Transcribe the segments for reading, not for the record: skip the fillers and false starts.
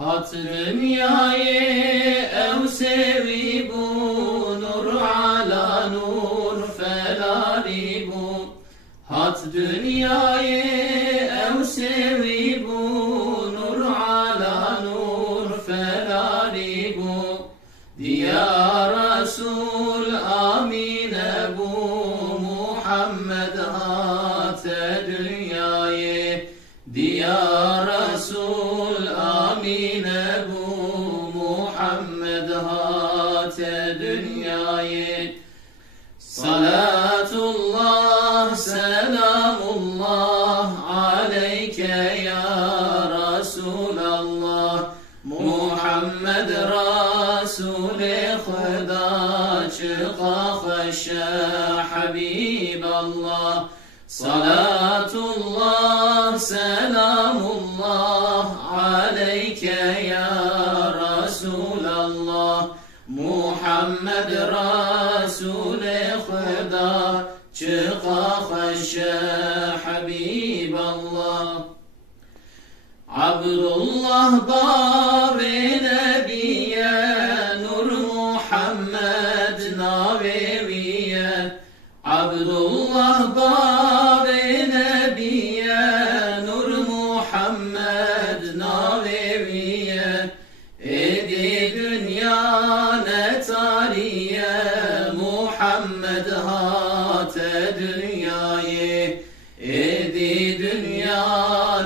هات دنیای او سوی بو نور على نور فلاری بو هات دنیای او سوی بو نور على نور فلاری بو دیا رسول آمین بو محمد هات دنیای دیا رسول آمین بو محمد هات دنیای صلاة الله سلام الله عليك يا رسول الله محمد رسول خدا چقا خوش حبيب الله صلاة الله سلام الله عليك يا رسول الله محمد رسول خدا چقا خوش حبيب الله عبد الله باب نبي نور محمد ناوي عبد الله باب نبي نور محمد ناوي ايدي دنيا نتارية محمد هات دنياي ايدي دنيا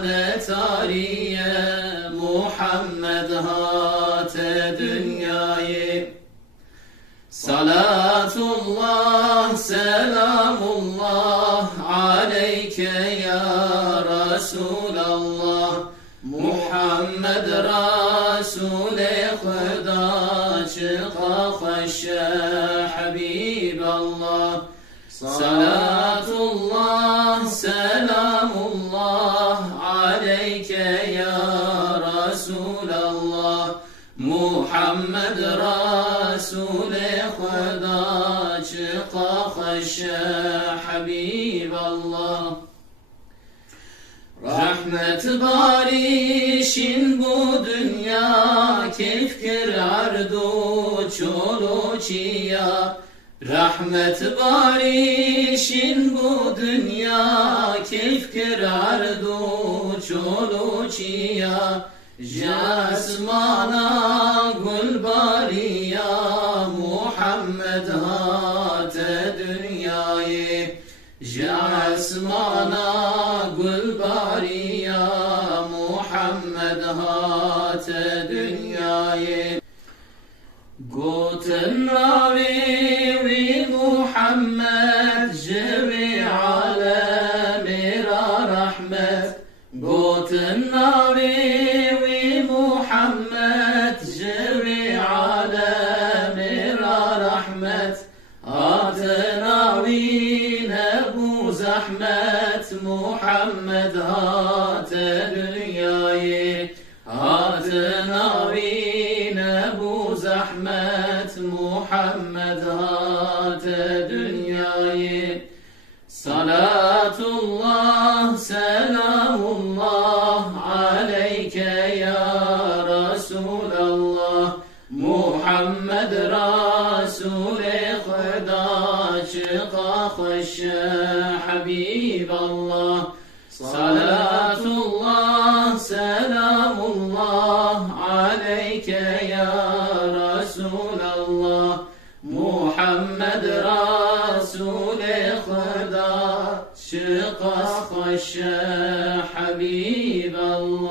نتارية محمد هات دنياي صلاة الله سلام الله عليك يا رسول الله محمد رسول خدا چقا خوش حبيب الله صلاة الله سلام الله عليك يا رسول الله محمد رسول خدا چقا خوش حبيب الله رحمت بارشین bu dünya kefkir ardu çolu çiya rahmet barişin bu dünya kefkir ardu çolu çiya jasmana gul bariya Muhammed hat dünyayı jasmana gul bariya Muhammed hat dünyayı Guten Ravi Muhammed Jevi alemira rahmet Guten Ravi Muhammed Jevi alemira rahmet Atnavi nebu zahmet Muhammed hat dünyayı Atnavi nebu zahmet Muhammed hat dünyayı Salatullah selamullah aleyke ya Resulallah Muhammed Resul-i Khda çıka hoş Habiballah Salatullah selamullah aleyke ya Resulallah Muhammed Resul-i Khda çıka hoş Habiballah